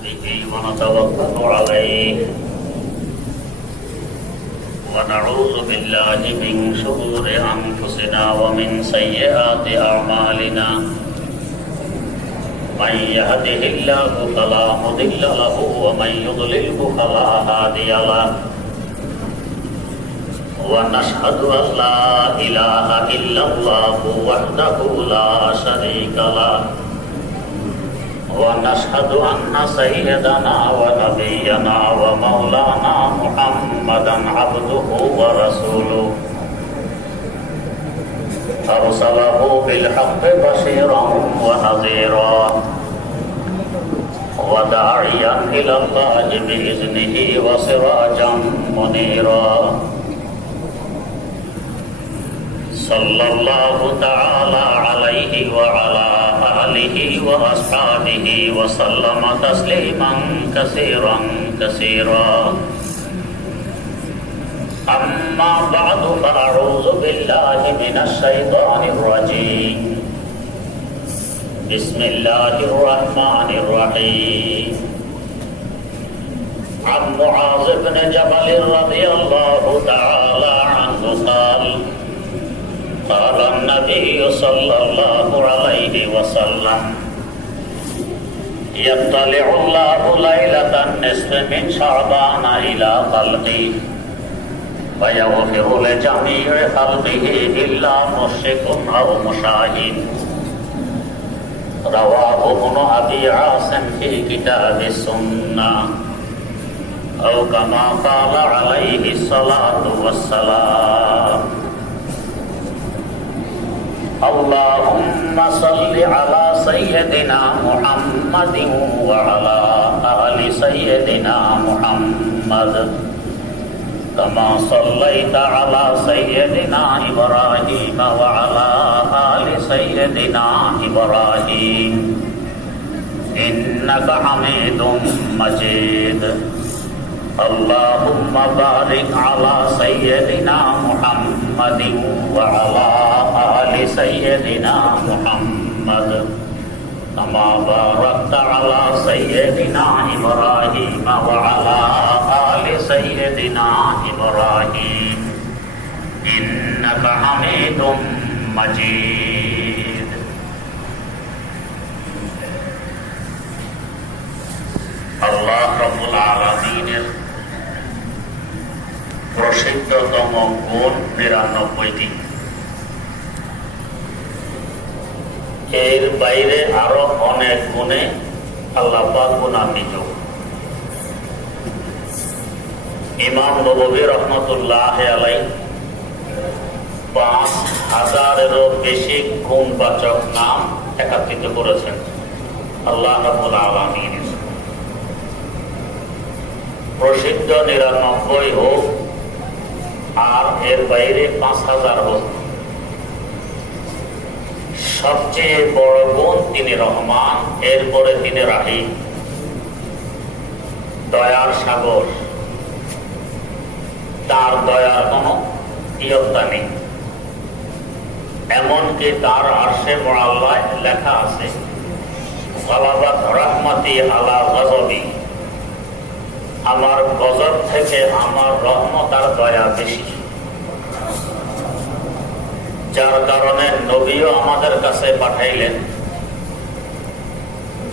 به ونتوكل عليه ونعوذ بالله من شرور أنفسنا ومن سيئات أعمالنا من يهده الله فلا مضل له ومن يضلله فلا هادي له ونشهد أن لا إله إلا الله وحده لا شريك له ونشهد أن سيدنا ونبينا ومولانا محمدا عبده ورسوله أرسله بالحق بشيرا ونذيرا وداعيا إلى الله بإذنه وسراجا منيرا صلى الله تعالى عليه وعلى آله وأصحابه وسلم تسليما كثيرا كثيرا أما بعد فأعوذ بالله من الشيطان الرجيم بسم الله الرحمن الرحيم عن معاذ بن جبل رضي الله تعالى عنه قال قال النبي صلى الله عليه وسلم يطلع الله ليلة النصف من شعبان إلى خلقه ويغفر لجميع خلقه إلا مشرك أو مشاهد رواه ابن أبي عاصم في كتاب السنة أو كما قال عليه الصلاة والسلام اللهم صل على سيدنا محمد وعلى آل سيدنا محمد كما صليت على سيدنا إبراهيم وعلى آل سيدنا إبراهيم إنك حميد مجيد اللهم بارك على سيدنا محمد وعلى آل سيدنا محمد كما باركت على سيدنا إبراهيم وعلى آل سيدنا إبراهيم إنك حميد مجيد الله رب العالمين প্রসিদ্ধতম গুণ ৯৯টি। এর বাইরে আরো অনেক গুণে আল্লাহ পাক গুণান্বিত। ইমাম নববী রহমতুল্লাহ আলাইহি ৫,০০০-এরও বেশি গুণবাচক নাম একত্রিত করেছেন আল্লাহ রাব্বুল আলামিন। প্রসিদ্ধ ৯৯ হোক আর এর বাইরে ৫,০০০ হোক, সবচেয়ে বড় গুণ তিনি রহমান, এরপরে তিনি রাহিম, দয়ার সাগর। তার দয়ার কোনো ইয়ত্তা নেই। এমনকি তার আরশে মুআল্লায় লেখা আছে গালাবাত রাহমাতি আলা গযবি, আমার গজব থেকে আমার রহমত আর দয়া বেশি। যার কারণে নবীও আমাদের কাছে পাঠাইলেন,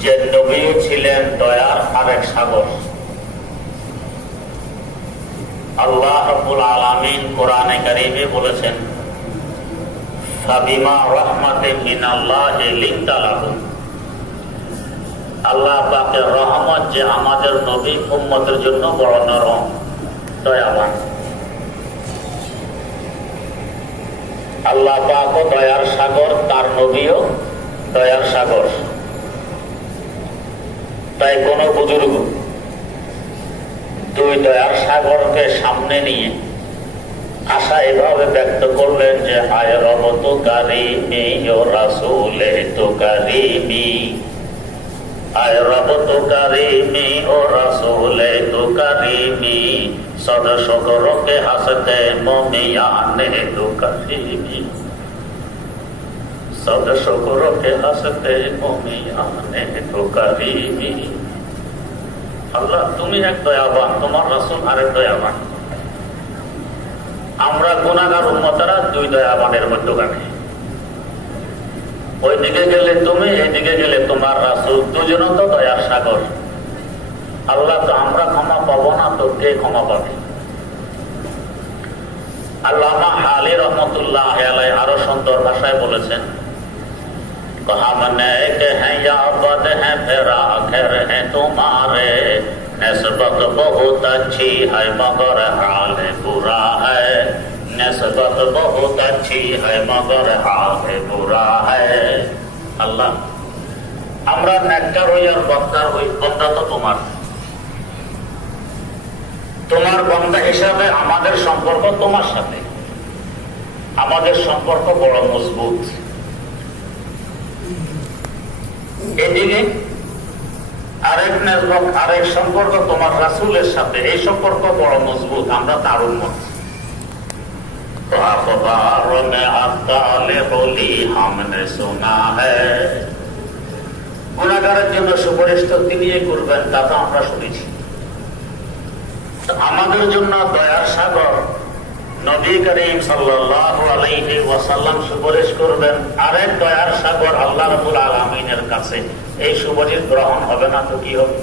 যে নবীও ছিলেন দয়ার আরেক সাগর। আল্লাহ রাব্বুল আলামিন কোরআনে কারীমে বলেছেন ফাবিমা রাহমাতিন মিনাল্লাহি লিনতা লাহুম। আল্লাহ পাকের রহমত যে আমাদের নবী উম্মতের জন্য বড় নরম, দয়াবান। আল্লাহ পাকও দয়ার সাগর, তার নবীও দয়ার সাগর। তাই কোন বুজুর্গ দুই দয়ার সাগরকে সামনে নিয়ে আশা এভাবে ব্যক্ত করলেন যে হায় রব তো কারিমি ও রাসূলে তো কারিমি, আয় রব তো কারিমি ও রাসূলে তো কারিমি, সদ শুকরকে হাসতে মুমিয়ানে তো কারিমি, সদ শুকরকে হাসতে মুমিয়ানে তো কারিমি। আল্লাহ তুমি এক দয়াবান, তোমার রাসূল আরেক দয়াবান, আমরা গুনাহগার উম্মতেরা দুই দয়াবানের মধ্যখানে। ওইদিকে গেলে তুমি, এইদিকে গেলে তোমার রাসূল, দুজন তো দয়ার সাগর। আল্লাহ তো আমরা ক্ষমা পাবো না, তো কে ক্ষমা পাবে? আল্লামা হালি রহমতুল্লাহ আলাইহি আরো সুন্দর ভাষায় বলেছেন, हम नेक हैं या बद हैं फिर आखिर है तुम्हारे, निस्बत बहुत अच्छी है मगर हाल बुरा है, निस्बत बहुत अच्छी है मगर हाल बुरा है। আল্লাহ আমরা নেককার হই আর বদকার হই, বন্দা তো তোমার। তোমার বন্দা হিসাবে আমাদের সম্পর্ক তোমার সাথে, আমাদের সম্পর্ক বড় মজবুত। এদিকে আরেক সম্পর্ক তোমার রাসূলের সাথে, এই সম্পর্ক বড় মজবুত, আমরা তার উম্মত। গুনাহগারের জন্য সুপারিশ তো তিনি করবেন, তা তো আমরা শুনেছি। আমাদের জন্য দয়ার সাগর নবী করিম সাল্লাল্লাহু আলাইহি ওয়াসাল্লাম সুপারিশ করবেন, আরেক দয়ার সাগর আল্লাহ রাব্বুল আলামিনের কাছে। এই সুপারিশ গ্রহণ হবে না তো কি হবে?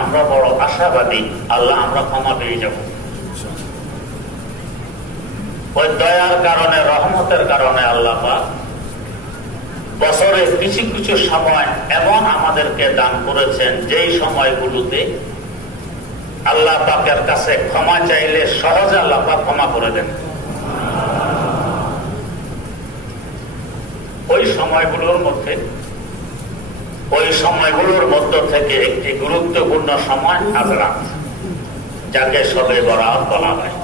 আমরা বড় আশাবাদী, আল্লাহ আমরা ক্ষমা পেয়ে যাব। ওই দয়ার কারণে, রহমতের কারণে আল্লাহ পাক বছরে কিছু কিছু সময় এমন আমাদেরকে দান করেছেন, যেই সময়গুলোতে আল্লাহ পাকের কাছে ক্ষমা চাইলে সহজে আল্লাহ পাক ক্ষমা করে দেন। ওই সময়গুলোর মধ্য থেকে একটি গুরুত্বপূর্ণ সময় আজ রাত, যাকে শবে বরাত বলা হয়।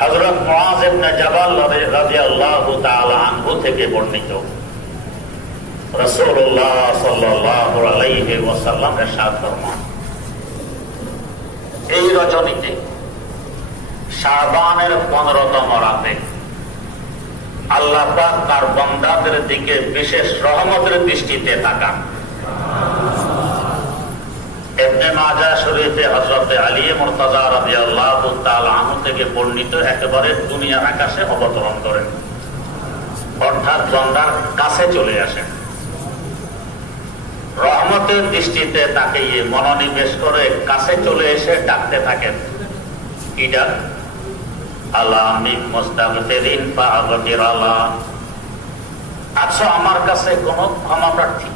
হযরত মুআয ইবনে জাবাল রাদিয়াল্লাহু তাআলা আনহু থেকে বর্ণিত, রাসূলুল্লাহ সাল্লাল্লাহু আলাইহি ওয়াসাল্লাম ইরশাদ ফরমান, এই রজনীতে শাবানের 15তম রাতে আল্লাহ পাক তার বান্দাদের দিকে বিশেষ রহমতের দৃষ্টিতে তাকান। ইবনে মাজাহ শরীফে হযরত আলী মুরতাজা রাদিয়াল্লাহু তাআলা আনহু থেকে বর্ণিত, একেবারে দুনিয়ার আকাশে অবতরণ করেন, অর্থাৎ বান্দার কাছে চলে আসেন, রহমতের দৃষ্টিতে তাকিয়ে মনোনিবেশ করে কাছে চলে এসে ডাকতে থাকেন। কি ডাক? আল্লাহ মিন মুস্তাগফিরিন ফাগফির আল্লাহ। আচ্ছা, আমার কাছে কোন ক্ষমা প্রার্থী,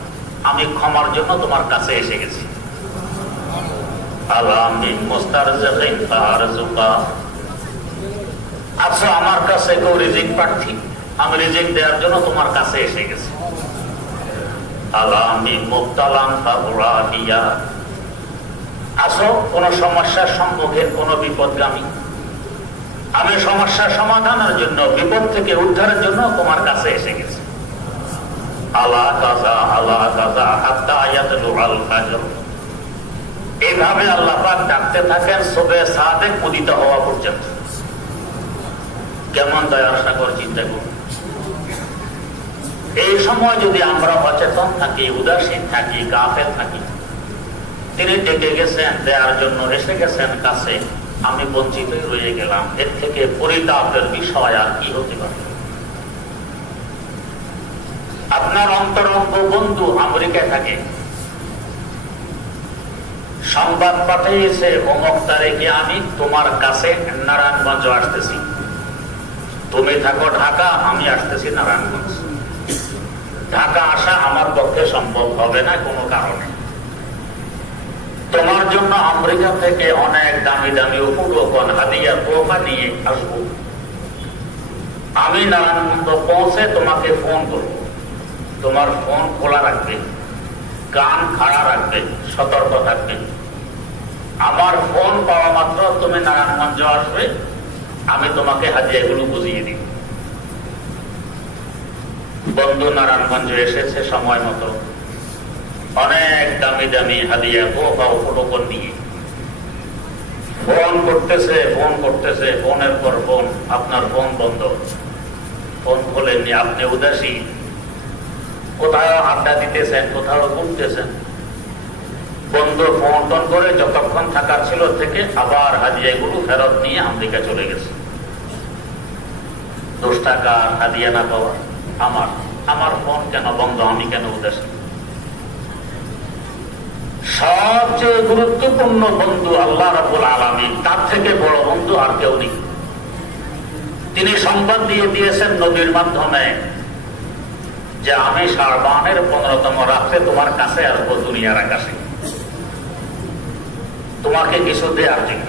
আমি ক্ষমার জন্য তোমার কাছে এসে গেছি। আল্লাহ মিন মুস্তারজিকিন ফারজুকা। আচ্ছা, আমার কাছে কেউ রিজিক প্রার্থী, আমি রিজিক দেওয়ার জন্য তোমার কাছে এসে গেছি। আসো, কোন সমস্যার সম্মুখীন, কোন বিপদগামী, আমি সমস্যার সমাধানের জন্য, বিপদ থেকে উদ্ধারের জন্য তোমার কাছে এসে গেছি। আলা কাযা আলা কাযা হাত্তা ইয়াতলুআল ফাজর। এইভাবে আল্লাহ পাক ডাকতে থাকেন সুবহে সাদেক উদিত হওয়া পর্যন্ত। কেমন দয়ার সাগর, চিন্তা করুন। এই সময় যদি আমরা অচেতন থাকি, উদাসীন থাকি, গাফেল থাকি, তিনি ডেকে গেছেন দেওয়ার জন্য, এসে গেছেন কাছে, আমি বঞ্চিতই রয়ে গেলাম। এর থেকে পরিতাপের বিষয় আর কি হতে পারে? আপনার অন্তরঙ্গ বন্ধু আমেরিকায় থাকে, সংবাদ পাঠিয়েছে অমুক তারিখে আমি তোমার কাছে নারায়ণগঞ্জ আসতেছি, তুমি থাকো ঢাকা, আমি আসতেছি নারায়ণগঞ্জ। ঢাকা আসা আমার পক্ষে সম্ভব হবে না কোনো কারণে, তোমার জন্য আমেরিকা থেকে অনেক দামি দামি উপঢৌকন, হাদিয়া, তোফা নিয়ে আসবো। আমি নারায়ণগঞ্জ পৌঁছে তোমাকে ফোন করবো, তোমার ফোন খোলা রাখবে, কান খাড়া রাখবে, সতর্ক থাকবে। আমার ফোন পাওয়া মাত্র তুমি নারায়ণগঞ্জ আসবে, আমি তোমাকে হাদিয়াগুলো বুঝিয়ে দিব। বন্ধু নারায়ণগঞ্জ এসেছে সময় মতো, অনেক দামি দামি হাদিয়া, তোফা, উপঢৌকন নিয়ে। ফোন করতেছে, ফোনের পর ফোন, আপনার ফোন বন্ধ, ফোন খোলেননি, আপনি উদাসী, কোথাও আড্ডা দিতেছেন, কোথাও ঘুরতেছেন। বন্ধু ফোন টোন করে যতক্ষণ থাকার ছিল থেকে আবার হাদিয়াগুলো ফেরত নিয়ে আমেরিকা চলে গেছে। 10 টাকা হাদিয়া না পাওয়া আমার ফোন কেন বন্ধ, আমি কেন উদাসীন? সবচেয়ে গুরুত্বপূর্ণ বন্ধু আল্লাহ রাব্বুল আলামিন, তার থেকে বড় বন্ধু আর কেউ নেই। তিনি সংবাদ দিয়ে দিয়েছেন নবীর মাধ্যমে যে আমি শাবানের 15তম রাত্রে তোমার কাছে আসবো দুনিয়ার আকাশে, তোমাকে কিছু দেওয়ার জন্য,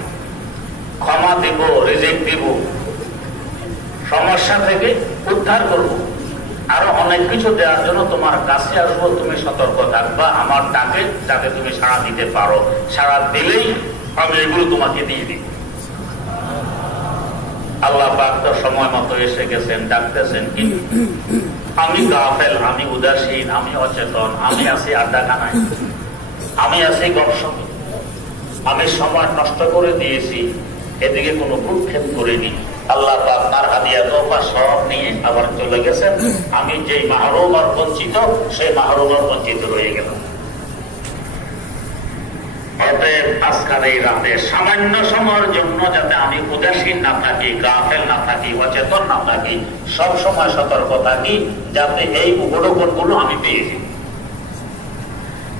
ক্ষমা দিব, রিজিক দিব, সমস্যা থেকে উদ্ধার করব, আরো অনেক কিছু দেওয়ার জন্য তোমার কাছে আসবো। তুমি সতর্ক থাকবা, আমার ডাকে যাতে তুমি সাড়া দিতে পারো। সাড়া দিলেই আমি এগুলো তোমাকে দিয়ে দিব। আল্লাহ পাক তো সময় মতো এসে গেছেন, ডাকতেছেন কি? আমি গাফেল, আমি উদাসীন, আমি অচেতন, আমি আছি আড্ডাখানায়, আমি আছি গপসপে, আমি সময় নষ্ট করে দিয়েছি, এদিকে কোনো ভ্রুক্ষেপ করিনি। আল্লাহ পাক তার হাদিয়া তোফা সব নিয়ে আবার চলে গেছেন। আমি যেই মাহরুম আর বঞ্চিত, সেই মাহরুম আর বঞ্চিত রয়ে গেলাম। অতএব আজকাল এই রাতে সামান্য সময়ের জন্য যাতে আমি উদাসীন না থাকি, গাফেল না থাকি, অচেতন না থাকি, সব সময় সতর্ক থাকি, যাতে এই উপলক্ষণগুলো আমি পেয়েছি।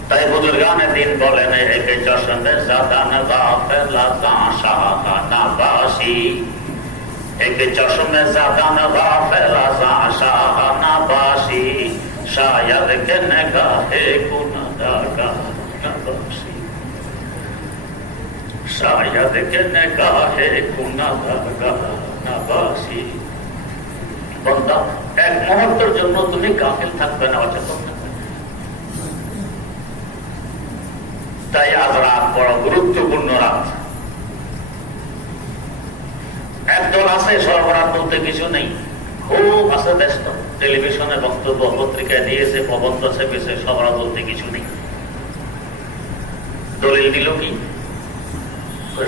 তাই বুজুর্গানে দিন বলেন, একে চশমে জাদান গাফেলা জাশাহা নাবাসি, একে চশমে জাদান গাফেলা জাশাহা নাবাসি, শায়দ কে নগাহে গুনাহগার নাবাসি, শায়দ কে নগাহে গুনাহগার নাবাসি। বান্দা, এক মুহূর্তের জন্য তুমি গাফিল থাকবে না, অচেতন থাকবে। তাই আজ রাত বড় গুরুত্বপূর্ণ রাত। একদল আছে সরবরাহ বলতে কিছু নেই, খুব আছে ব্যস্ত, টেলিভিশনে বক্তব্য, পত্রিকায় দিয়েছে, প্রবন্ধ ছেপেছে, সরবরাহ বলতে কিছু নেই। দলিল দিল কি?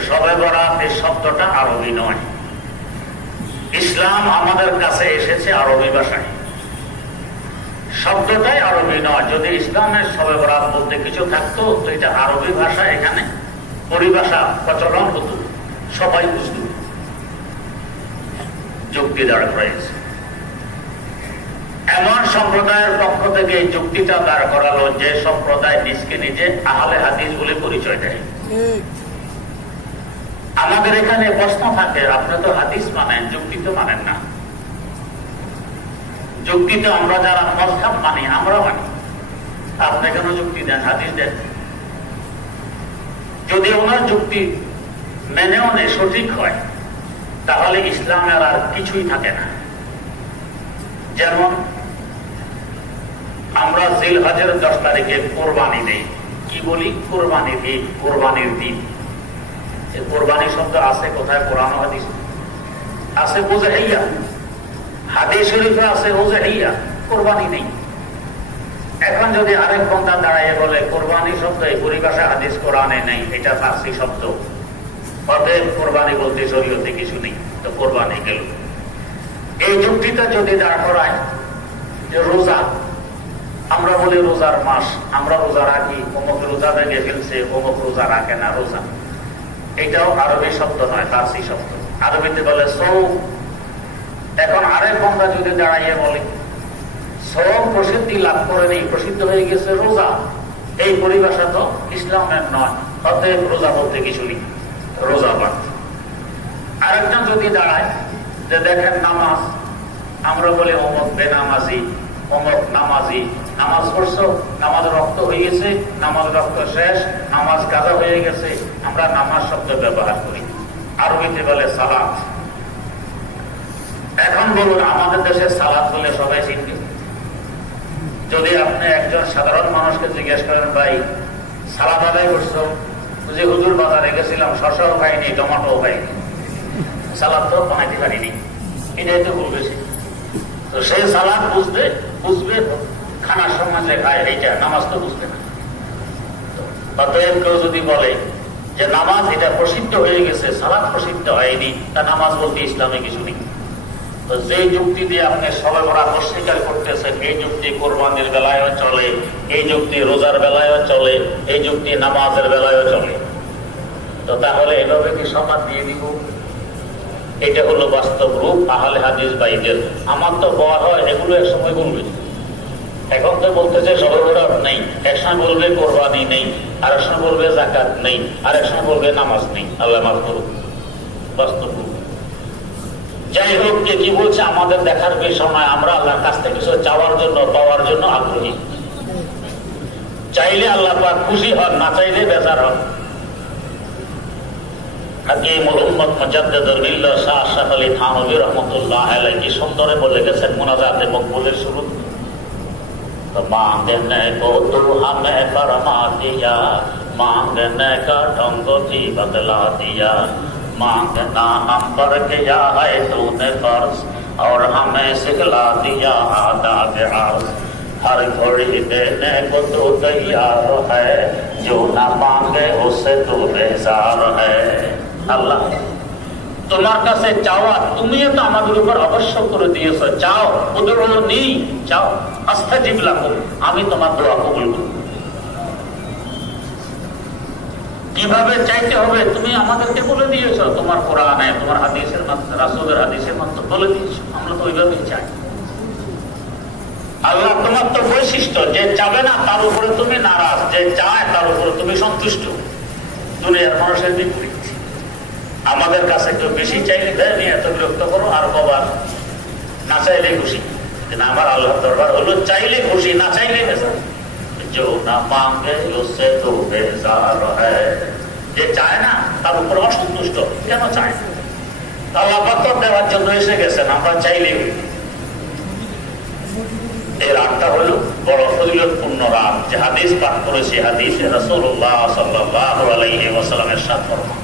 সবে বরাত এই শব্দটা আরবি নয়, ইসলাম আমাদের কাছে এসেছে আরবি ভাষায়, শব্দটাই আরবি নয়। যদি ইসলামের সবে বরাত বলতে কিছু থাকতো তো এটা আরবি ভাষা এখানে পরিভাষা প্রচলন হতো, সবাই বুঝত। যুক্তি দাঁড় করেছে, এমন সম্প্রদায়ের পক্ষ থেকে এই যুক্তিটা দাঁড় করালো যে সম্প্রদায় নিজকে নিজে আহলে হাদিস বলে পরিচয় দেয়। আমাদের এখানে প্রশ্ন থাকে, আপনি তো হাদিস মানেন, যুক্তি তো মানেন না। যুক্তি তো আমরা যারা মযহাব মানি আমরা মানি, আপনি কেন যুক্তি দেন, হাদিস দেন? যদি ওনার যুক্তি মেনেও নেই, সঠিক হয়, তাহলে ইসলামের আর কিছুই থাকে না। যেমন আমরা জিলহজের 10 তারিখে কোরবানি দেই, কি বলি? কোরবানি দিন, কোরবানির দিন। কোরবানি শব্দ আছে কোথায়? কোরআন হাদিস আছে, উযহিয়া হাদিস শরীফে আছে উযহিয়া, কোরবানি নেই। এখন যদি আরেক বন্দা দাঁড়াইয়ে বলে কোরবানি শব্দ এই পরিভাষা হাদিস কোরআনে নেই, এটা ফার্সি শব্দ, অতএব কোরবানি বলতে শরীয়তে কিছু নেই, তো কোরবানি গেল। এই যুক্তিটা যদি দাঁড় করায় যে রোজা, আমরা বলি রোজার মাস, আমরা রোজা রাখি, অমুক রোজা ভেঙে ফেলছে, অমুক রোজা রাখে না, রোজা, এটাও আরবি শব্দ নয়, ফার্সি শব্দ, আরবিতে বলে সৌম। এখন আরেক বন্দা যদি দাঁড়াইয়ে বলে সৌম প্রসিদ্ধি লাভ করে নেই, প্রসিদ্ধ হয়ে গেছে রোজা, এই পরিভাষা তো ইসলামের নয়, অতএব রোজা বলতে কিছু নেই, রোজা বাদ। আরেকজন যদি দাঁড়ায় যে দেখেন নামাজ, আমরা বলি অমুক বেনামাজি, অমুক নামাজি, নামাজ পড়ছো, নামাজ রক্ত হয়ে গেছে, নামাজ রক্ত শেষ, নামাজ কাজা হয়ে গেছে, আমরা নামাজ শব্দ ব্যবহার করি, আরবিতে বলে সালাত। এখন বলুন, আমাদের দেশে সালাত বলে সবাই চিনবে? যদি আপনি একজন সাধারণ মানুষকে জিজ্ঞেস করেন, ভাই সালাত আদায় করছো? যে হুজুর বাজারে গেছিলাম, শসাও খাইনি, টমাটোও খাইনি, সালাদ তো বানাইতে পারিনি, এটাই তো বলবেছি। তো সেই সালাদ বুঝবে খানার সময় যে খায় এইটা, নামাজ তো বুঝবে না। অতএব কেউ যদি বলে যে নামাজ এটা প্রসিদ্ধ হয়ে গেছে, সালাদ প্রসিদ্ধ হয়নি, তা নামাজ বলতে ইসলামে কিছু নেই। তো যে যুক্তি দিয়ে আপনি সবে বরাত অস্বীকার করতেছেন, এই যুক্তি কোরবানির বেলায়ও চলে, এই যুক্তি রোজার বেলায়ও চলে, এই যুক্তি নামাজের বেলায়ও চলে। তো তাহলে এভাবে কি সমাজ দিয়ে দিব? এটা হলো বাস্তব রূপ আহলে হাদিস ভাইদের। আমার তো বলা হয় এগুলো এক সময় বলবে, এখন তো বলতেছে সবে বরাত নেই, এক সময় বলবে কোরবানি নেই, আর এক সময় বলবে যাকাত নেই, আর এক সময় বলবে নামাজ নেই। আল্লাহ মাফ করুন, বাস্তব রূপ। যাই হোক, কে কি বলছে আমাদের দেখার বিষয় নয়। আমরা আল্লাহর কাছ থেকে কিছু চাওয়ার জন্য, পাওয়ার জন্য আগ্রহী। চাইলে আল্লাহ পাক খুশি হন, না চাইলে বেজার হন। হাকিমুল উম্মত মুজাদ্দিদুল মিল্লাহ শাহ আশরাফ আলী থানভী রাহমাতুল্লাহ আলাইহি কি সুন্দরে বলে গেছেন মুনাজাতে মকবুলের শুরুতে, मांगने को तू हमें फरमा दिया, मांगने का ढंग भी बदला दिया, मांगना हम पर किया है तूने फर्ज और हमें सिखला दिया आदाब अर्ज, हर घड़ी देने को तू तैयार है, जो ना मांगे उससे तू बेजार है। अल्लाह তোমার কাছে চাওয়া তুমি তো আমাদের উপর আবশ্যক করে দিয়েছো। চাও, উদউনি, চাও, আস্তাজিব লাকুম, আমি তোমার দোয়া কবুল করব। কিভাবে চাইতে হবে তুমি আমাদেরকে বলে দিয়েছো, তোমার কোরআনে, তোমার হাদিসের মাধ্যমে, রাসূলের হাদিসের মাধ্যমে বলে দিয়েছো। আমরা তো ওইভাবেই চাই। আল্লাহ তোমার তো বৈশিষ্ট্য, যে চাবে না তার উপরে তুমি নারাজ, যে চায় তার উপরে তুমি সন্তুষ্ট। দুনিয়ার মানুষের বিপরীত। আমাদের কাছে কেউ বেশি চাইলে দেয় নিয়ে এত বিরক্ত করো, আর কবার না চাইলে খুশি। আমার আল্লাহ দরবার হলো চাইলে খুশি, না চাইলে বেজার। जो ना मांगे उससे तो बेजार है, যে চায় না তার উপর অসন্তুষ্ট। কেন চায়? আল্লাহ পাক তো দেওয়ার জন্য এসে গেছেন, আমরা চাইলে। এই রাতটা হলো বড় ফজিলতপূর্ণ রাত, যে হাদিস পাঠ করেছি, হাদিসে রাসূলুল্লাহ সাল্লাল্লাহু আলাইহি ওয়াসাল্লামের সাথ ফরমান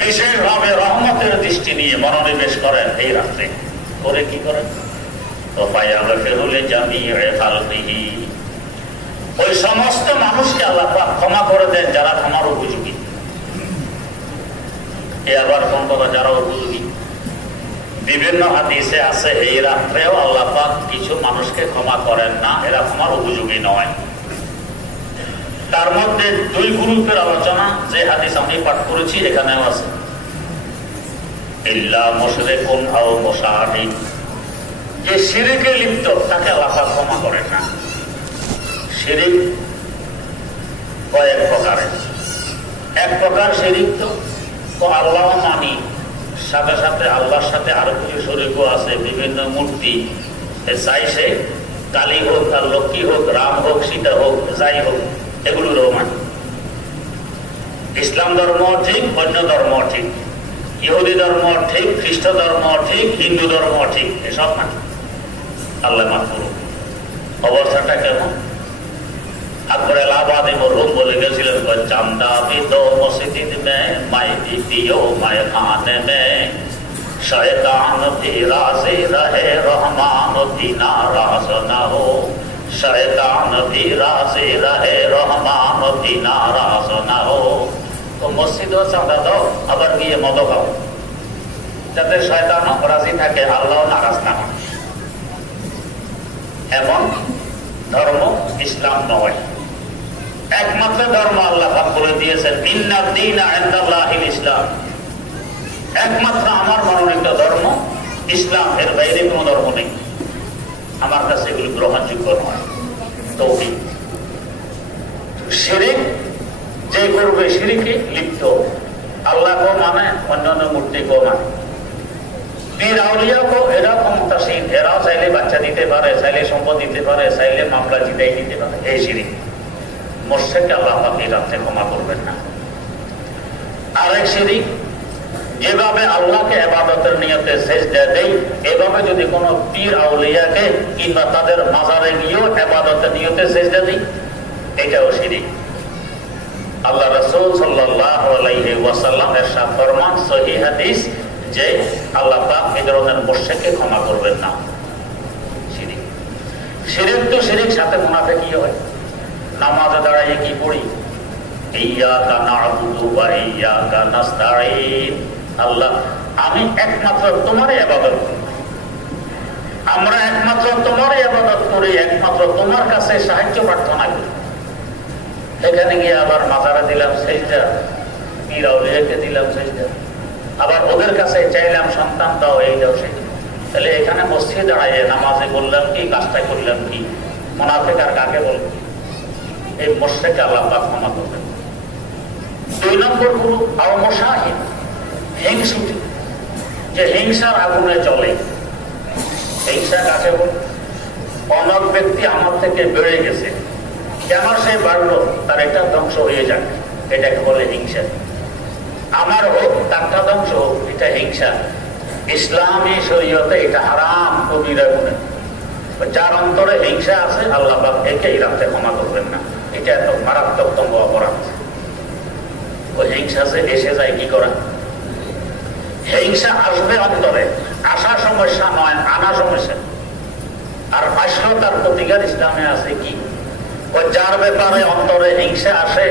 বিশেষভাবে রহমতের দৃষ্টি নিয়ে মনোনিবেশ করেন এই রাত্রে। করে কি করেন? ওই সমস্ত মানুষকে আল্লাহ পাক ক্ষমা করে দেন যারা ক্ষমার উপযোগী। এ আবার কোন কথা, যারা উপযোগী। বিভিন্ন হাদিসে আছে এই রাত্রেও আল্লাহ পাক কিছু মানুষকে ক্ষমা করেন না, এরা ক্ষমার উপযোগী নয়। তার মধ্যে দুই গ্রুপের আলোচনা যে হাদিস আমি পাঠ করেছি এখানেও আছে। ইল্লা মুশরিকুন আও মুশাহিদ, যে শিরকে লিপ্ত তাকে আল্লাহ পাক ক্ষমা করেন না। শিরিক কয়েক প্রকারের। এক প্রকার শিরিক তো আল্লাহ মানি, সাথে সাথে আল্লাহর সাথে আরো কিছু শরীকও আছে, বিভিন্ন মূর্তি চাইছে, কালী হোক, আর লক্ষ্মী হোক, রাম হোক, সীতা হোক, যাই হোক, এগুলোরও মানি। ইসলাম ধর্ম ঠিক, অন্য ধর্ম ঠিক, ইহুদি ধর্ম ঠিক, খ্রিস্ট ধর্ম ঠিক, হিন্দু ধর্ম ঠিক, এসব মানি। আল্লাহ মাফ করুন। অবস্থাটা কেমন? আকবর এলাহাবাদী মরহুম বলে গেছিলেন, চান্দা भी दो मस्जिद में मैं भी पियो मैं खाने में, शैतान भी राजी रहे रहमान भी नाराज न हो, शैतान भी राजी रहे रहमान भी नाराज न हो। তো মসজিদও চাঁদা দাও, আবার গিয়ে মদ খাও, যাতে শয়তানও রাজি থাকে, আল্লাহ নারাজ না হয়। এমন ধর্ম ইসলাম নয়। একমাত্র ধর্ম আল্লাহ পাক বলে দিয়েছেন, ইন্নাদ দীনা ইনদাল্লাহিল ইসলাম, একমাত্র আমার মনোনীত ধর্ম ইসলাম, এর বাইরে কোনো ধর্ম নেই। আমার কাছে এগুলো গ্রহণযোগ্য নয়। তাওহীদ। শিরিক যে করবে শিরিকে লিপ্ত, আল্লাহকেও মানে, অন্যান্য মূর্তিকেও মানে। পীর আউলিয়াকেও এরা ক্ষমতাসীন, এরাও চাইলে বাচ্চা দিতে পারে, চাইলে সম্পদ দিতে পারে, চাইলে মামলা জিতাই দিতে পারে। এই শিরিক। মুশরিককে আল্লাহ পাক এই রাতে ক্ষমা করবেন না। আরেক শিরিক, যেভাবে আল্লাহকে ইবাদতের নিয়তে সিজদা দেই, এভাবে যদি কোনো পীর আউলিয়াকে কিংবা তাদের মাজারে গিয়েও ইবাদতের নিয়তে সিজদা দিই, এটাও শিরিক। আল্লাহ রাসূল সাল্লাল্লাহু আলাইহি ওয়াসাল্লাম এরশাদ ফরমান, সহিহ হাদিস, যে আল্লাহ পাক এই ধরনের মুশরিককে ক্ষমা করবেন না। শিরিক। শিরিক তো শিরিক, সাথে মুনাফিকি হয়। নামাজে দাঁড়াইয়ে কি পড়ি? ইয়্যাকা না'বুদু ওয়া ইয়্যাকা নাস্তাঈন। আল্লাহ আমি একমাত্র তোমারই ইবাদত করি, আমরা একমাত্র তোমারই ইবাদত করি, একমাত্র তোমার কাছে সাহায্য প্রার্থনা করি। এখানে গিয়ে আবার মাজারা দিলাম সেজদা, পীর আউলিয়াকে দিলাম সেজদা, আবার ওদের কাছে চাইলাম সন্তান দাও, এই দাও সেই দাও। তাহলে এখানে মসজিদে দাঁড়ায় নামাজে বললাম কি, কাজটা করলাম কি? মুনাফিক আর কাকে বলবো? এই মুশরিককে আল্লাহ পাক ক্ষমা করবেন। 2 নম্বর হলো আও মুশাহিদ, হিংসুটি, যে হিংসার আগুনে জ্বলে। হিংসা কাকে বল? অনেক ব্যক্তি আমার থেকে বেড়ে গেছে, কেন সে বাড়লো, তার এটা ধ্বংস হয়ে যাক, এটাকে বলে হিংসা। আমার হোক, তারটা ধ্বংস হোক, এটা হিংসা। ইসলামী শরীয়তে এটা হারাম, কবিরা গুনাহ। যার অন্তরে হিংসা আছে আল্লাহ পাক একেই রাখতে ক্ষমা করবেন না। এটা এত মারাত্মকতম অপরাধ। ওই হিংসা যে এসে যায় কি করা? হিংসা আসবে অন্তরে, আসা সমস্যা নয়, আনা সমস্যা। আর আসলেও তার প্রতিকার ইসলামে আছে কি? ওই যার ব্যাপারে অন্তরে হিংসা আসে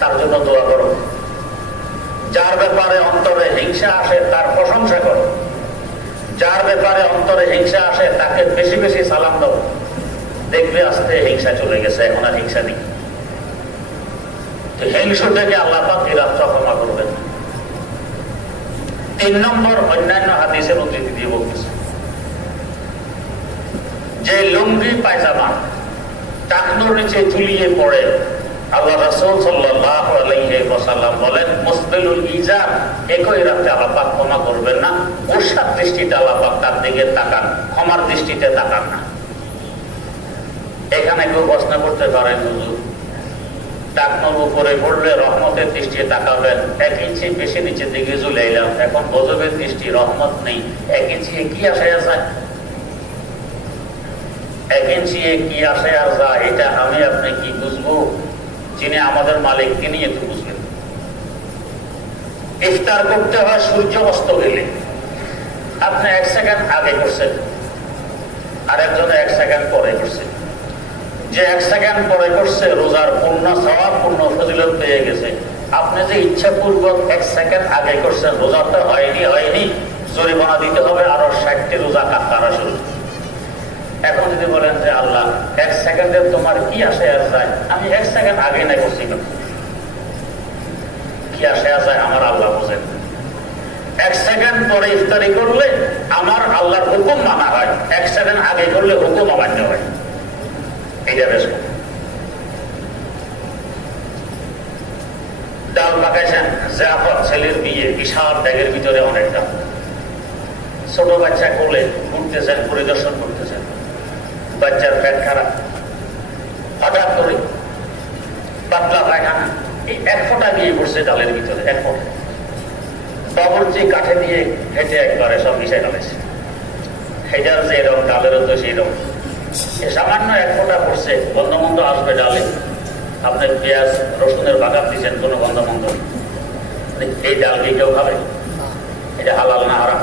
তার জন্য দোয়া করো, যার ব্যাপারে অন্তরে হিংসা আসে তার প্রশংসা করো, যার ব্যাপারে অন্তরে হিংসা আসে তাকে বেশি বেশি সালাম দাও। দেখবে আস্তে হিংসা চলে গেছে, এখন আর হিংসা নেই। হিংসুটাকে আল্লাহ পাক রাস্তা ক্ষমা করবেন। 3 নম্বর, অন্যান্য হাদিসের উদ্ধৃতি দিয়ে বলতেছে, যে লুঙ্গি পায়জামা টাকনোর নিচে ঝুলিয়ে পড়ে, আল্লাহ রাসূল সাল্লাল্লাহু আলাইহি ওয়াসাল্লাম বলেন, মুসবিলুল ইজার, একই রাতে আল্লাহ পাক ক্ষমা করবেন না। ওর দৃষ্টিতে আল্লাহ পাক তার দিকে তাকান, ক্ষমার দৃষ্টিতে তাকান না। এখানে কেউ প্রশ্ন করতে পারেন, হুজুর টাকনোর উপরে পড়লে রহমতের দৃষ্টি তাকাবেন, 1 ইঞ্চি বেশি নিচের দিকে ঝুলাইলাম, এখন গজবের দৃষ্টি, রহমত নেই, 1 ইঞ্চি কি আসে যায়? 1 ইঞ্চি কি আসে আর যায়, এটা আমি আপনি কি বুঝবো? যিনি আমাদের মালিক তিনি একটু বুঝবেন। ইফতার করতে হয় সূর্য অস্ত গেলে, আপনি 1 সেকেন্ড আগে করছেন, আর একজনে 1 সেকেন্ড পরে করছে। যে 1 সেকেন্ড পরে করছে রোজার পূর্ণ সওয়াব, পূর্ণ ফজিলত পেয়ে গেছে। আপনি যে ইচ্ছাপূর্বক 1 সেকেন্ড আগে করছেন, রোজাটা হয়নি, জরিমানা দিতে হবে আরো 60টি রোজা কাফারা শুরু। এখন যদি বলেন যে আল্লাহ 1 সেকেন্ডে তোমার কি আসে আর যায়, আমি 1 সেকেন্ড আগে নাই করছি, কি আসে আর যায় আমার আল্লাহ বোঝেন। 1 সেকেন্ড পরে ইফতারি করলে আমার আল্লাহর হুকুম মানা হয়, 1 সেকেন্ড আগে করলে হুকুম অমান্য হয়। এইটা বেশ। ডাল পাকাইছেন, জাফর ছেলের বিয়ে, বিশাল ব্যাগের ভিতরে অনেক ডাল। ছোট বাচ্চা কোলে ঘুরতেছেন, পরিদর্শন করতেছেন, বাচ্চার পেট খারাপ, হঠাৎ করে পাতলা পায়খানা, এই 1 ফোঁটা দিয়ে পড়ছে ডালের ভিতরে, 1 ফোঁটা। বাবুর্চি কাঠে দিয়ে হেঁটে একবারে সব মিশাই ডালেছে। হেজার যে এরকম, ডালেরও তো সেই রকম। সামান্য 1 ফোঁটা পড়ছে, গন্ধমন্দ আসবে ডালে। আপনি পেঁয়াজ রসুনের বাগান দিচ্ছেন, কোনো গন্ধমন্দ, এই ডাল কি কেউ খাবে? এটা হালাল না হারাম?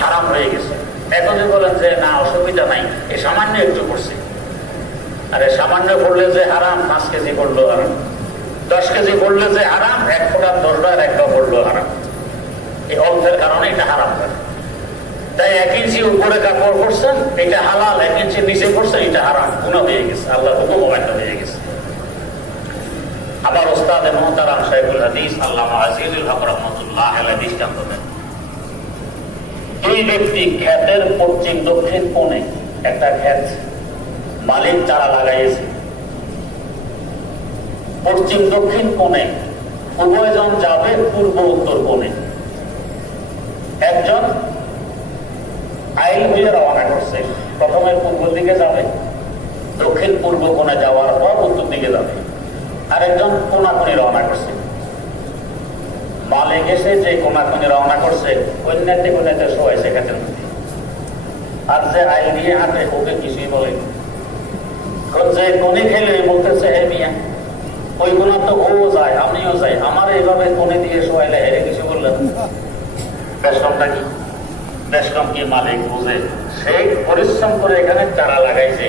হারাম হয়ে গেছে। এখন যদি বলেন যে না অসুবিধা নাই, এই সামান্য একটু পড়ছে, আরে সামান্য পড়লে যে হারাম, 5 কেজি পড়লো হারাম, 10 কেজি পড়লে যে হারাম, 1 ফোঁটা 10 বার 1 বার পড়লো হারাম। এই অল্পের কারণে এটা হারাম করে। তাই 1 ইঞ্চি উপরে কাপড় পড়ছেন, এটা হালাল, 1 ইঞ্চি নিচে পড়ছেন, এটা হারাম, গুনাহ হয়ে গেছে, আল্লাহ হুকুম অমান্য হয়ে গেছে। আবার ওস্তাদ মুহতারাম শাইখুল হাদিস আল্লামা আজিজুল হক রাহমাতুল্লাহ আলাইহি দৃষ্টান্ত দেন। 2 ব্যক্তি ক্ষেতের পশ্চিম দক্ষিণ কোণে একটা ক্ষেত, মালিক চারা লাগাইছে, পশ্চিম দক্ষিণ কোণে, উভয়জন যাবে পূর্ব উত্তর কোণে। একজন আইল হয়ে রওনা করছে, প্রথমে পূর্ব দিকে যাবে, দক্ষিণ পূর্ব কোণে যাওয়ার পর উত্তর দিকে যাবে। আরেকজন কোনাকুনি রওনা করছে। মালিক এসে যে কোনাকুনি রওনা করছে, কন্যাতে কন্যাতে শোয়াইছে খেতের মধ্যে। আর যে আইল দিয়ে হাঁটে ওকে কিছুই বলে, যে কোনে খেলে বলতেছে, হে মিয়া ওই কোনার তো ও যায়, আমিও যাই, আমার এইভাবে কোনে দিয়ে শোয়াইলে হেরে কিছু বললেন। বেশকমটা কি? বেশকম কি মালিক বুঝে? সে পরিশ্রম করে এখানে চারা লাগাইছে,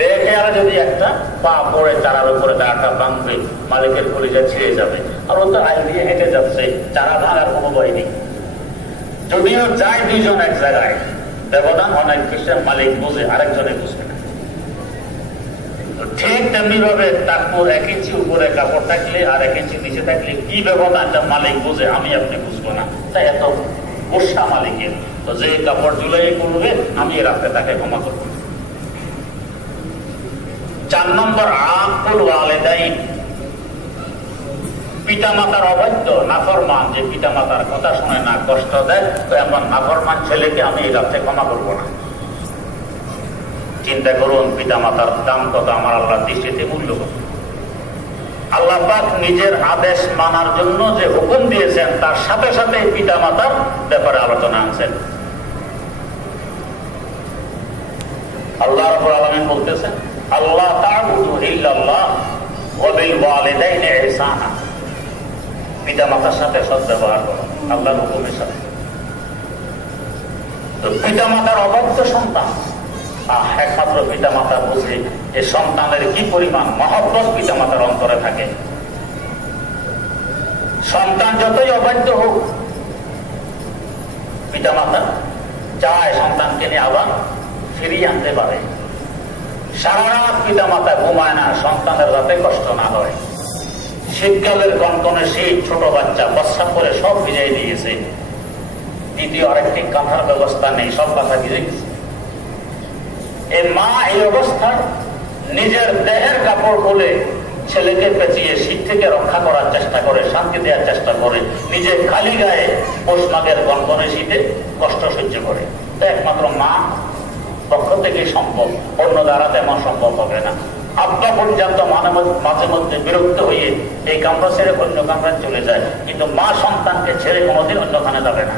দেখে আর যদি একটা পা পড়ে চারার উপরে দাঁড়াটা ভাঙবে, মালিকের কলিজা ছিঁড়ে যাবে। আর ও তো আইল দিয়ে হেঁটে যাচ্ছে, চারা ভাঙার কোনো ভয় নেই। যদিও যায় দুইজন এক জায়গায়, ব্যবধান অনেক কিছু মালিক বুঝে, আরেকজনে বুঝবে না। ঠিক তেমনি ভাবে তারপর 1 ইঞ্চি উপরে কাপড় থাকলে আর 1 ইঞ্চি নিচে থাকলে কি ব্যবধানটা মালিক বুঝে, আমি আপনি বুঝবো না। তাই এত গোসা মালিকের, তো যে কাপড় জুলাই করবে আমি এ রাতে তাকে ক্ষমা করবো। 4 নম্বর আকুল ওয়ালিদাইন, পিতা মাতার অবাধ্য নাফরমান, যে পিতা মাতার কথা শুনে না, কষ্ট দেয়, তো এমন নাফরমান ছেলেকে আমি এই রাতে ক্ষমা করবো না। চিন্তা করুন পিতা মাতার দাম কত আমার আল্লাহর দৃষ্টিতে মূল্যবান। আল্লাহ পাক নিজের আদেশ মানার জন্য যে হুকুম দিয়েছেন তার সাথে সাথে পিতা মাতার ব্যাপারে আলোচনা আনছেন। আল্লাহ রাব্বুল আলামিন বলতেছেন, আল্লাহ তা'বুদু ইল্লাল্লাহ ওয়া বিল ওয়ালিদাইনি ইহসানা, পিতা মাতার সাথে সদ্ব্যবহার করো আল্লাহর হুকুমের সাথে। তো পিতা মাতার অবাধ্য সন্তান, একমাত্র পিতা মাতা বুঝে যে সন্তানের কি পরিমাণ মহব্বত পিতা মাতার অন্তরে থাকে। সন্তান যতই অবাধ্য হোক, পিতা মাতা চায় সন্তানকে নিয়ে আবার ফিরিয়ে আনতে পারে। সারা রাত পিতা মাতা ঘুমায় না, সন্তানের যাতে কষ্ট না হয়। শীতকালের কনকনে শীত, ছোট বাচ্চা প্রস্রাব করে সব ভিজাই দিয়েছে, দ্বিতীয় আরেকটি কাঁথার ব্যবস্থা নেই, সব কাঁথা ভিজে গেছে। এই মা এই অবস্থায় নিজের দেহের কাপড় খুলে ছেলেকে পেঁচিয়ে শীত থেকে রক্ষা করার চেষ্টা করে, শান্তি দেওয়ার চেষ্টা করে, নিজে খালি গায়ে পৌষ মাঘের কনকনে শীতে কষ্ট সহ্য করে। তো একমাত্র মা পক্ষ থেকে সম্ভব, অন্য দ্বারা তেমন সম্ভব হবে না। আব্বা পর্যন্ত মাঝে মধ্যে বিরক্ত হয়ে এই কামরা ছেড়ে অন্য কামরায় চলে যায়, কিন্তু মা সন্তানকে ছেড়ে কোনোদিন অন্যখানে যাবে না।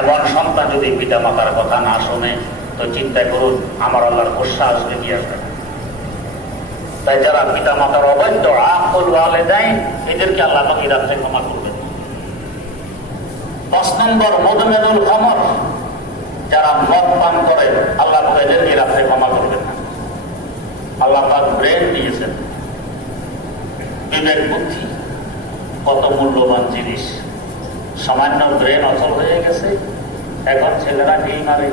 এমন সন্তান যদি পিতা মাতার কথা না শোনে, তো চিন্তা করুন আমার আল্লাহর গোসা আসবে কি আসবে না। তাই যারা পিতা মাতার অবাধ্য আকুল ওয়ালিদাইন, এদেরকে আল্লাহ পাক এই রাতে ক্ষমা করবেন। 5 নম্বর মুদমিনুল খামর, যারা মদ পান করে, আল্লাহ পাক এদেরকে এই রাতে ক্ষমা করবেন না। আল্লাহ পাক ব্রেন দিয়েছেন, বিবেক বুদ্ধি কত মূল্যবান জিনিস। সামান্য ব্রেন অচল হয়ে গেছে, এখন ছেলেরা ঢিল মারে,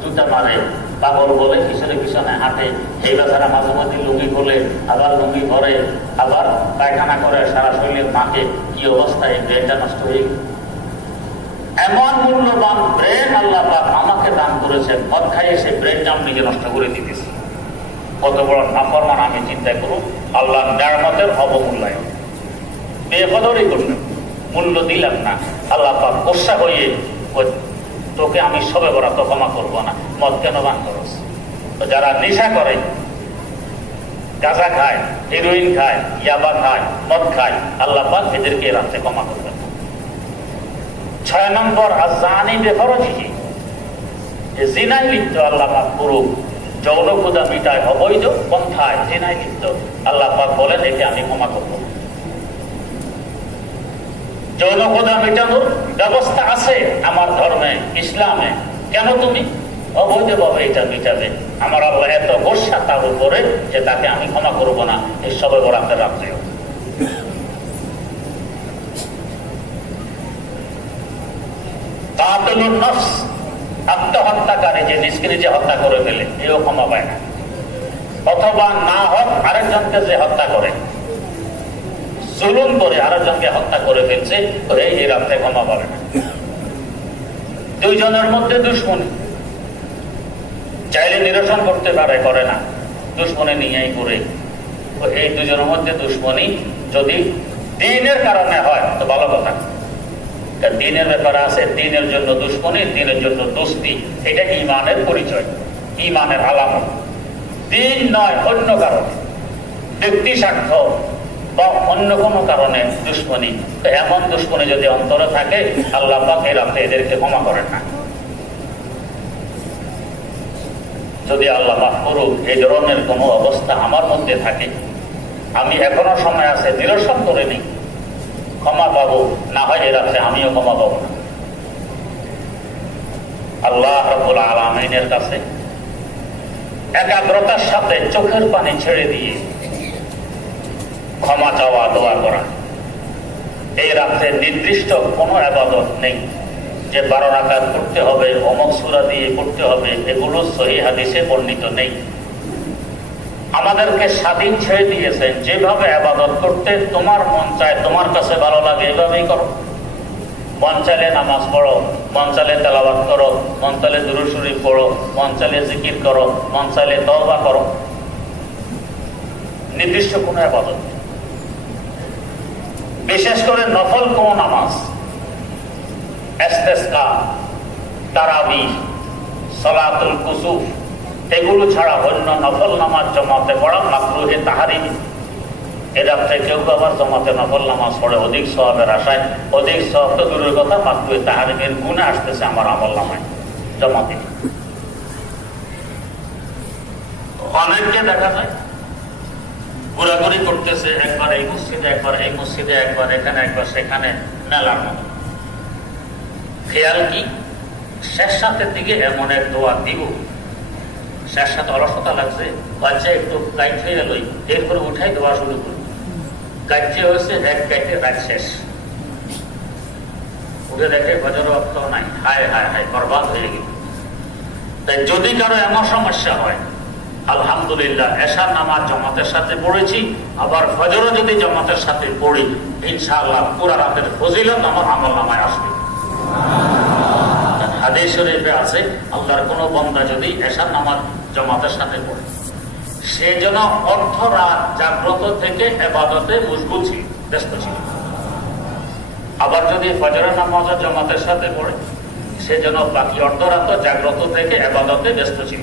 জুতা মারে, পাগল বলে পিছনে পিছনে হাঁটে, এই বেচারা মাঝে মাঝে লুঙ্গি খোলে, আবার লুঙ্গি ভরে, আবার পায়খানা করে, সারা শরীরের মাকে, কি অবস্থায় ব্রেনটা নষ্ট হয়ে গেছে। এমন মূল্যবান ব্রেন আল্লাহ পাক আমাকে দান করেছেন, মদ খাইয়ে সে ব্রেনটা আমি নিজে নষ্ট করে দিতেছি। কত বড় নাফরমান আমি, চিন্তা করুন। আল্লাহর নিয়ামতের অবমূল্যায়ন, বেকদরই করলাম, মূল্য দিলাম না। আল্লাহ পাক গোসা হয়ে তোকে আমি সবে বরাত ক্ষমা করবো না, মদ কেন পান করছ? তো যারা নেশা করে, গাঁজা খায়, হেরোইন খায়, ইয়াবা খায়, মদ খায়, আল্লাহ পাক এদেরকে রাতে ক্ষমা করবেন না। 6 নম্বর আযানি বেফরজিহি, জিনায় লিপ্ত আল্লাহ পাক পুরুষ যৌন ক্ষুধা মিটায় অবৈধ পন্থায় জিনায় লিপ্ত, আল্লাহ পাক বলেন একে আমি ক্ষমা করবো। যৌন ক্ষুধা মেটানোর ব্যবস্থা আছে আমার ধর্মে, ইসলামে, কেন তুমি অবৈধভাবে এটা মিটাবে? আমার আল্লাহ এত গোসা তার উপরে যে তাকে আমি ক্ষমা করবো না এই সবে বরাতের রাত্রেও। কাতিলুন নফস, আত্মহত্যাকারী যে নিজকে নিজে হত্যা করে ফেলে, এও ক্ষমা পায় না। অথবা না হোক আরেকজনকে যে হত্যা করে, জুলুম করে আরেকজনকে হত্যা করে ফেলছে, এই রাত্রে ক্ষমা পাবে না। 2 জনের মধ্যে দুশ্মনী, চাইলে নিরসন করতে পারে, করে না, দুশ্মনী নিয়েই করে। এই 2 জনের মধ্যে দুশ্মনী যদি দ্বীনের কারণে হয় তো ভালো কথা, দ্বীনের ব্যাপারে আছে, দ্বীনের জন্য দুশ্মনী, দ্বীনের জন্য দোস্তি, এটা ঈমানের পরিচয়, ঈমানের আলামত। দ্বীন নয়, অন্য কারণে, ব্যক্তি স্বার্থ বা অন্য কোনো কারণে দুশ্মনী, এমন দুশ্মনী যদি অন্তরে থাকে, আল্লাহ পাক এই রাতে এদেরকে ক্ষমা করেন না। যদি আল্লাহ মাফ করুক এই ধরনের কোনো অবস্থা আমার মধ্যে থাকে, আমি এখনো সময় আছে, নিরসন করে নিই, ক্ষমা পাবো, না হয় এ রাতে আমিও ক্ষমা পাবো না। আল্লাহ রাব্বুল আলামিনের কাছে একাগ্রতার সাথে চোখের পানি ছেড়ে দিয়ে ক্ষমা চাওয়া, দোয়া করা, এই রাত্রে নির্দিষ্ট কোনো ইবাদত নেই যে 12 রাকাত করতে হবে, অমুক সূরা দিয়ে করতে হবে, এগুলো সহিহ হাদিসে বর্ণিত নেই। আমাদেরকে স্বাধীন ছেড়ে দিয়েছেন, যেভাবে ইবাদত করতে তোমার মন চায়, তোমার কাছে ভালো লাগে এভাবেই করো। মন চাইলে নামাজ পড়ো, মন চাইলে তেলাওয়াত করো, মন চাইলে দুরূদ শরীফ পড়ো, মন চাইলে জিকির করো, মন চাইলে তওবা করো। নির্দিষ্ট কোনো ইবাদত, বিশেষ করে নফল কোন নামাজ, ইস্তিসকা, তারাবিহ, সালাতুল কুসুফ, এগুলো ছাড়া অন্য নফল নামাজ জামাতে পড়া মাকরুহে তাহরিমি। এ রাত্রে কেউ আবার জামাতে নফল নামাজ পড়ে অধিক সওয়াবের আশায়, অধিক সওয়াব তো দূরের কথা, মাকরুহে তাহরিমের গুণে আসতেছে আমার আমল নামায় জামাতে। অনেককে দেখা যায় ঘোরাঘুরি করতেছে, একবার এই মসজিদে, একবার এই মসজিদে, একবার এখানে, একবার সেখানে, মেলার মতো। খেয়াল কি, শেষ রাতের দিকে এমন এক দোয়া দিব, শেষ রাতে অলসতা লাগছে, বাচ্চা একটু গাইড হয়ে গেলই, এরপরে উঠাই দোয়া শুরু করবে। গাইতে হয়েছে এক গাইতে রাত শেষ, উঠে দেখে ফজর ওয়াক্ত নাই, হায় হায় হায় বরবাদ হয়ে গেল। তাই যদি কারো এমন সমস্যা হয়, আলহামদুলিল্লাহ এশার নামাজ জামাতের সাথে পড়েছি, আবার ফজরও যদি জামাতের সাথে পড়ি, ইনশাআল্লাহ পুরা রাতের ফজিলত আমার আমল নামায় আসবে। হাদিস শরীফে আছে, আল্লাহর কোন বান্দা যদি এশার নামাজ জামাতের সাথে পড়ে, সে যেন অর্ধ রাত জাগ্রত থেকে ইবাদতে মশগুল ছিল, ব্যস্ত ছিল। আবার যদি ফজরের নামাজ জামাতের সাথে পড়ে, সে যেন বাকি অর্ধ রাত জাগ্রত থেকে ইবাদতে ব্যস্ত ছিল।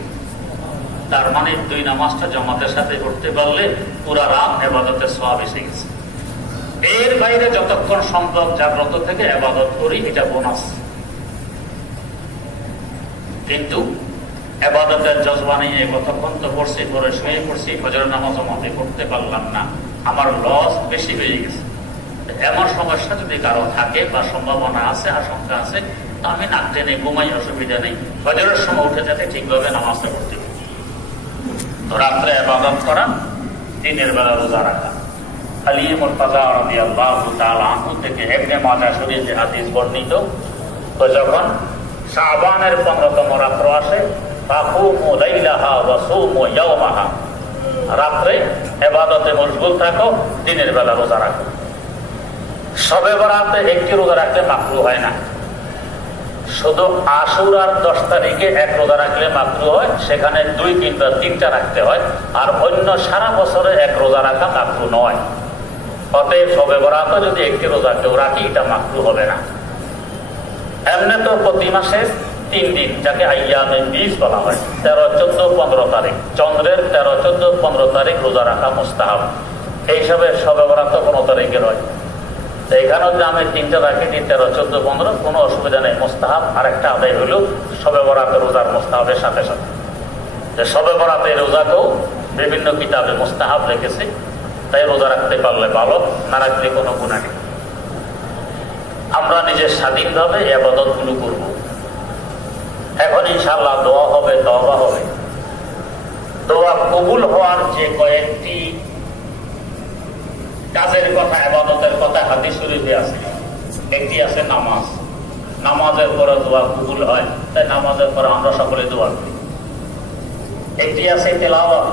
তার মানে দুই নামাজটা জামাতের সাথে পড়তে পারলে পুরা রাত ইবাদতের সওয়াব এসে গেছে। এর বাইরে যতক্ষণ সম্ভব জাগ্রত থেকে ইবাদত করি, এটা বোনাস। কিন্তু ইবাদতের জজবা নিয়ে কতক্ষণ তো পড়ছি, পরে শুয়ে পড়ছি, ফজরের নামাজ জামাতে পড়তে পারলাম না, আমার লস বেশি হয়ে গেছে। এমন সমস্যা যদি কারো থাকে বা সম্ভাবনা আছে, আশঙ্কা আছে, তো আমি নাক টেনে ঘুমাই, অসুবিধা নেই, ফজরের সময় উঠে যাতে ঠিকভাবে নামাজটা পড়তে পারি। তো রাত্রে ইবাদত করা, দিনের বেলা রোজা রাখা। আলী মুরতাজা রাদিয়াল্লাহু তাআলা আনহু থেকে ইবনে মাজাহ শরীফে হাদিস বর্ণিত, তো যখন শাবানের 15তম রাত্র আসে, ফাকুমু লাইলাহা ওয়া সুমু ইয়াওমাহা, রাত্রে ইবাদতে মশগুল থাকো, দিনের বেলা রোজা রাখো। শবে বরাতে একটি রোজা রাখলে মাকরুহ হয় না, শুধু আশুরার 10 তারিখে এক রোজা রাখলে মাকরুহ হয়, সেখানে 2, 3 বা 3টা রাখতে হয়। আর অন্য সারা বছরে এক রোজা রাখা মাকরুহ নয়। অতএব শবে বরাতে যদি একটি রোজা কেউ রাখি, এটা মাকরুহ হবে না। এমনি তো প্রতি মাসে 3 দিন, যাকে আইয়ামে বীজ বলা হয়, 13, 14, 15 তারিখ, চন্দ্রের 13, 14, 15 তারিখ রোজা রাখা মুস্তাহাব। এই হিসাবে শবে বরাত 15 তারিখে রয়। এখানেও যে আমি 3টা রাখি, 13, 14, 15, কোনো অসুবিধা নেই, মুস্তাহাব। আরেকটা আদায় হইল শবে বরাতের রোজার মুস্তাহাবের সাথে সাথে, যে শবে বরাতের রোজাকেও বিভিন্ন কিতাবে মুস্তাহাব রেখেছে, তাই রোজা রাখতে পারলে ভালো, না রাখলে কোনো গুনাহ নেই। আমরা নিজের স্বাধীনভাবে এই ইবাদতগুলো করব। এখন ইনশাআল্লাহ দোয়া হবে, তওবা হবে। দোয়া কবুল হওয়ার যে কয়েকটি কাজের কথা, ইবাদতের কথা হাদিস শরীফে আছে। একটি আছে নামাজ, নামাজের পরে দোয়া কবুল হয়, তাই নামাজের পরে আমরা সকলে দোয়া করি। একটি আছে তেলাওয়াত,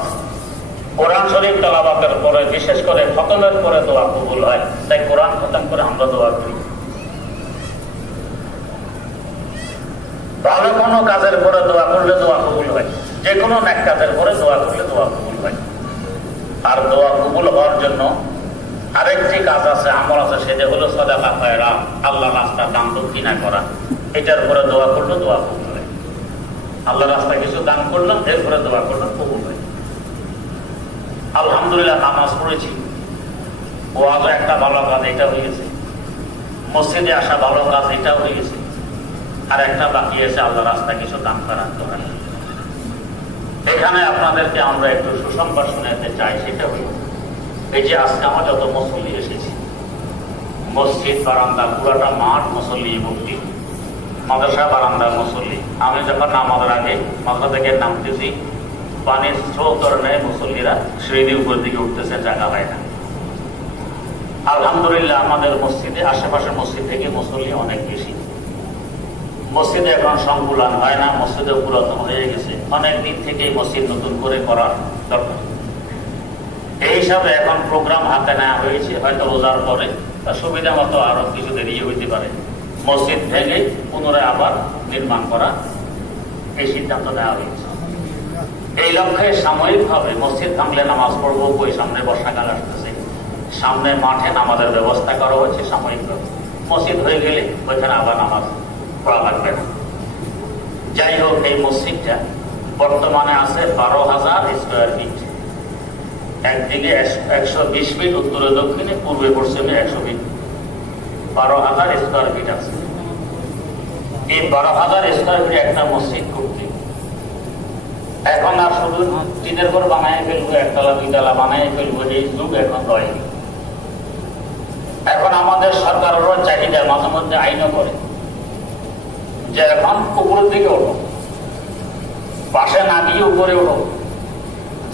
কোরআন শরীফ তেলাওয়াতের পরে, বিশেষ করে খতমের পরে দোয়া কবুল হয়, তাই কোরআন খতম করে আমরা দোয়া করি। ভালো কোনো কাজের পরে দোয়া করলে দোয়া কবুল হয়, যে কোনো নেক কাজের পরে দোয়া করলে দোয়া কবুল হয়। আর দোয়া কবুল হওয়ার জন্য আরেকটি কাজ আছে, আমল আছে, সেটা হলো সাদাকা খয়রা, আল্লাহ রাস্তায় দান দক্ষিণা করা। এটার পরে দোয়া করলে দোয়া কবুল হয়। আল্লাহ রাস্তায় কিছু দান করলাম, এরপরে দোয়া করলাম, কবুল হয়। আলহামদুলিল্লাহ নামাজ পড়েছি, ওয়াজও একটা ভালো কাজ, এটা হয়ে গেছে। মসজিদে আসা ভালো কাজ, এটা হয়ে গেছে। আর একটা বাকি আছে, আল্লাহ রাস্তায় কিছু দান করা। এখানে আপনাদেরকে আমরা একটু সুসংবাদ শোনাতে চাই, সেটা হলো এই যে আজকে আমার যত মুসল্লি এসেছি, মসজিদ বারান্দা পুরাটা মাঠ মুসল্লি ভর্তি, মাদ্রাসা বারান্দা মুসল্লি। আমি যখন নামাজের আগে মাদ্রাসা থেকে নামতেছি, পানির স্রোতর নেয় মুসল্লিরা সিঁড়ি উপর দিকে উঠতেছে, জায়গা হয় না। আলহামদুলিল্লাহ আমাদের মসজিদে আশেপাশের মসজিদ থেকে মুসল্লি অনেক বেশি। মসজিদে এখন সংকুলান হয় না, মসজিদে পুরাতন হয়ে গেছে, অনেক দিন থেকেই মসজিদ নতুন করে করার দরকার। এই হিসাবে এখন প্রোগ্রাম হাতে নেওয়া হয়েছে, হয়তো রোজার পরে তার সুবিধা মতো আরো কিছু দেরি হইতে পারে, মসজিদ ভেঙে পুনরায় আবার নির্মাণ করা এই সিদ্ধান্ত নেওয়া হয়েছে। এই লক্ষ্যে সাময়িকভাবে মসজিদ ভাঙলে নামাজ পড়বো, ওই সামনে বর্ষাকাল আসতেছে, সামনে মাঠে নামাজের ব্যবস্থা করা হচ্ছে সাময়িকভাবে। মসজিদ হয়ে গেলে ওইখানে আবার নামাজ পড়া লাগবে না। যাই হোক, এই মসজিদটা বর্তমানে আছে 12,000 স্কোয়ার ফিট। একদিকে 120 ফিট, উত্তরে দক্ষিণে পূর্বে পশ্চিমে 100 ফিট, 12,000 স্কোয়ার ফিট আছে। এই 12,000 স্কোয়ার ফিট একটা মসজিদ করতে এখন আর শুধু টিনের ঘর বানায় ফেলবো, একতলা দুইতলা বানায় ফেলবো, এই যুগ এখন হয়নি। এখন আমাদের সরকারেরও চাহিদা, মাঝে মধ্যে আইনও করে যে এখন উপরের দিকে ওঠো, পাশে না গিয়ে উপরে ওঠো,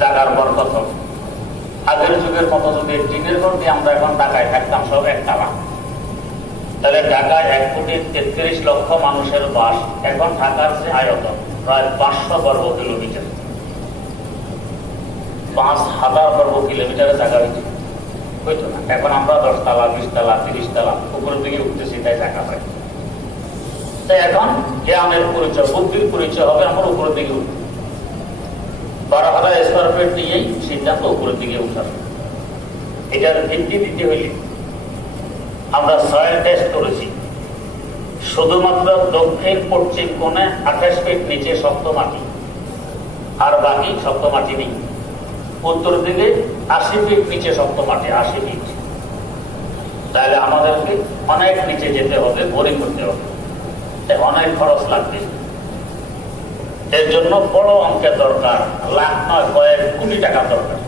জায়গার বরকত হবে। আগের যুগের মতো যদি টিনের ঘর দিয়ে আমরা এখন ঢাকায় থাকতাম সব একতলা, তাহলে ঢাকায় 1,33,00,000 মানুষের বাস। এখন ঢাকার যে আয়তন প্রায় 500 বর্গ কিলোমিটার, 5,000 বর্গ কিলোমিটারের জায়গা হইতো না। এখন আমরা 10 তলা, 20 তলা, 30 তলা উপরের দিকে উঠতেছি, তাই জায়গা হয়। তাই এখন জ্ঞানের পরিচয়, বুদ্ধির পরিচয় হবে আমরা উপরের দিকে উঠতে। 12,000 স্কোয়ার ফিট নিয়েই সিদ্ধান্ত উপরের দিকে উঠার। এটার ভিত্তি দিতে হইলে আমরা সয়েল টেস্ট করেছি। শুধুমাত্র দক্ষিণ পশ্চিম কোণে 28 ফিট নিচে শক্ত মাটি, আর বাকি শক্ত মাটি নেই। উত্তর দিকে 80 ফিট নিচে শক্ত মাটি, 80 ফিট। তাহলে আমাদেরকে অনেক নিচে যেতে হবে, বোরিং করতে হবে, অনেক খরচ লাগবে। এর জন্য বড় অঙ্কের দরকার, লাখ নয় কয়েক কোটি টাকা দরকার।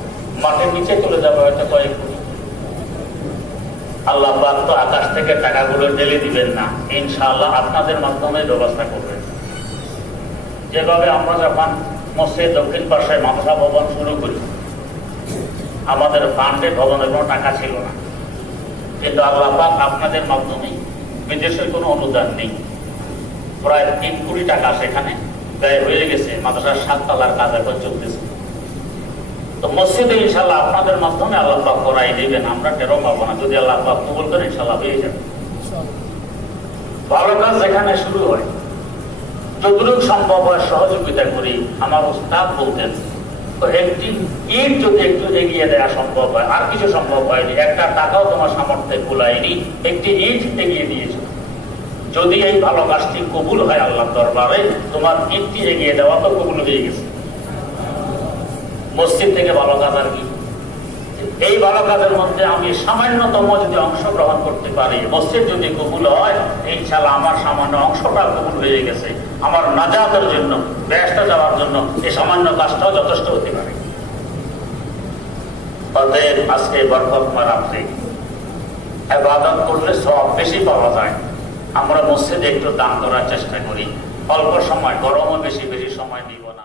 মাটির নিচে চলে যাবে হয়তো কয়েক কোটি। আল্লাহ পাক তো আকাশ থেকে টাকাগুলো ঢেলে দিবেন না, ইনশাআল্লাহ আপনাদের মাধ্যমে ব্যবস্থা করবেন। যেভাবে আমরা যখন মসজিদ দক্ষিণ পাশে মাদ্রাসা ভবন শুরু করি, আমাদের ফান্ডে ভবনের কোনো টাকা ছিল না, কিন্তু আল্লাহ পাক আপনাদের মাধ্যমে, বিদেশের কোনো অনুদান নেই, প্রায় 3 কোটি টাকা সেখানে ব্যয় হয়ে গেছে। মাদ্রাসার 7 তলার কাজ এখন চলতেছে। তো মসজিদে ইনশাআল্লাহ আপনাদের মাধ্যমে আল্লাহ পাক করাই দিবেন, আমরা টেরও পাবো না। যদি আল্লাহ পাক কবুল করেন ইনশাআল্লাহ হয়ে যাবে। ভালো কাজ যেখানে শুরু হয়, যতটুকু সম্ভব হয় সহযোগিতা করি। আমার উস্তাদ বলতেন, তো একটি ইট যদি একটু এগিয়ে দেওয়া সম্ভব হয়, আর কিছু সম্ভব হয়নি, একটা টাকাও তোমার সামর্থ্যে কুলায়নি, একটি ইট এগিয়ে দিয়েছ। যদি এই ভালো কাজটি কবুল হয় আল্লাহর দরবারে, তোমার ইটটি এগিয়ে দেওয়া তো কবুল হয়ে গেছে। মসজিদ থেকে ভালো কাজ আর কি? এই ভালো কাজের মধ্যে আমি সামান্যতম যদি অংশগ্রহণ করতে পারি, মসজিদ যদি কবুল হয়, ইনশাআল্লাহ আমার সামান্য অংশটা কবুল হয়ে গেছে। আমার নাজাতের জন্য, বেহেশতে যাওয়ার জন্য এই সামান্য কাজটাও যথেষ্ট হতে পারে। অতএব আজকে বরকতময় রাত্রে ইবাদত করলে সওয়াব বেশি পাওয়া যায়। আমরা মসজিদে একটু দান করার চেষ্টা করি, অল্প সময়, গরমও বেশি সময় নিব না।